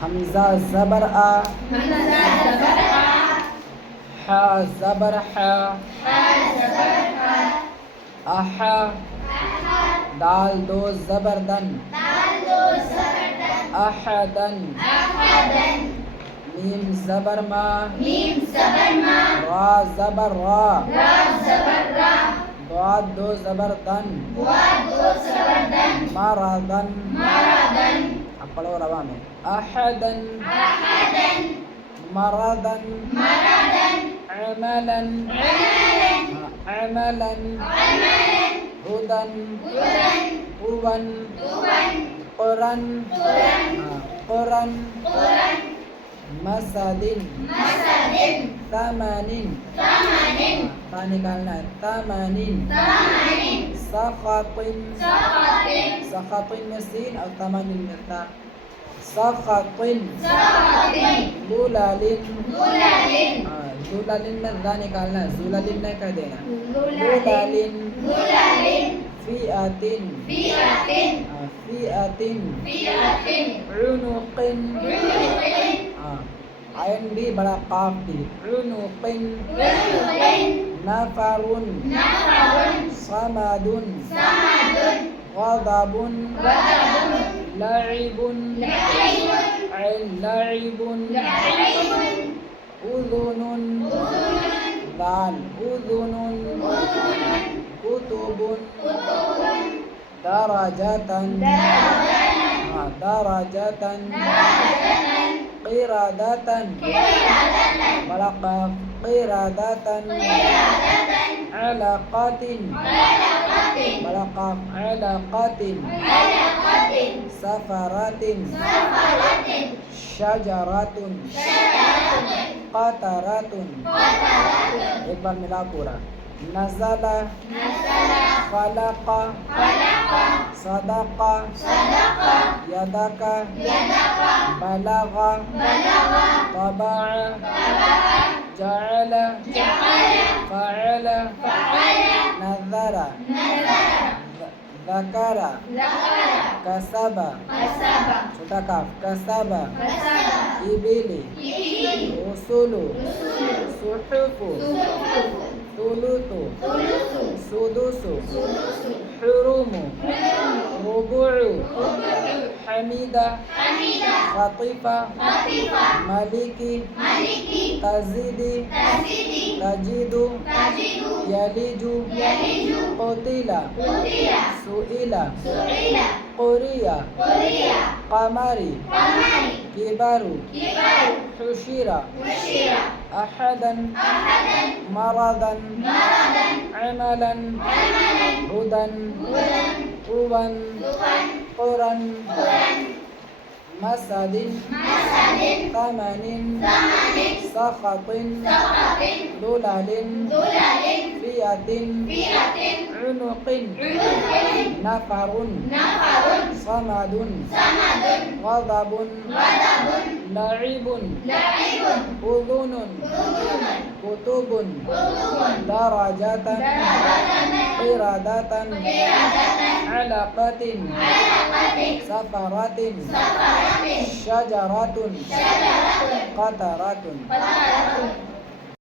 हमजा ज़बर आ, हा ज़बर हा, अहा, दाल दो ज़बर दन, अहदन, मीम ज़बर मा, रा ज़बर रा, दाद दो ज़बर दन, मरदन, अब पढ़ो रवा में, अहदन, मरदन, अमलन, अमलन, हुदन, हुवन, कुरन, कुरन, मसदिन, तमनिन, ता निकालना है, तमनिन, सखतिन, सखतिन में सीन और तमनिन में ता, सखतिन, लुलालिन, लुलालिन में दा निकालना है, जुलालिन नहीं कर देना, लुलालिन, फिअतिन, फिअतिन, उनुकिन, आयन भी बड़ा काफ भी, उनुकिन, नफरुन, समदुन, गदबुन, लइबुन, लइबुन, उज़ुनुन, दाल उज़ुनुन, कुतुबुन, दरजतन, दरजतन, क़िरादतन, बड़ा काफ, क़िरादतन, अलक़तिन, बड़ा काफ, अलक़तिन, सफ़रतिन, शजरतुन, क़तरतुन, एक बार मिला पूरा, नज़ला, खलक़ा, सदक़ा, यदका, बलगा, तबअ, जअल, फ़अल, नज़रा, ज़करा, कसबा, छोटा काफ, कसबा, इबिली, उसुलु, सुहुफु, तुलुतु, सुदुसु, हुरुमु, रुबुउ, हमीदा, खतीफ़ा, मलिकी, तज़ीदी, तजीदु, यलीजु, क़ुतिला, सुइला, क़ुरिया, क़मरी, किबरु, हुशिरा, अहदन, मरदन, अमलन, हुदन, हुवन, कुरन, मसदिन, तमनिन, सखतिन, लुलालिन, फिअतिन, उनुकिन, नफरुन, समदुन, गदबुन, लइबुन, उज़ुनुन, कुतुबुन, दरजतन, क़िरादतन, अलक़तिन, सफ़रतिन, शजरतुन, क़तरतुन।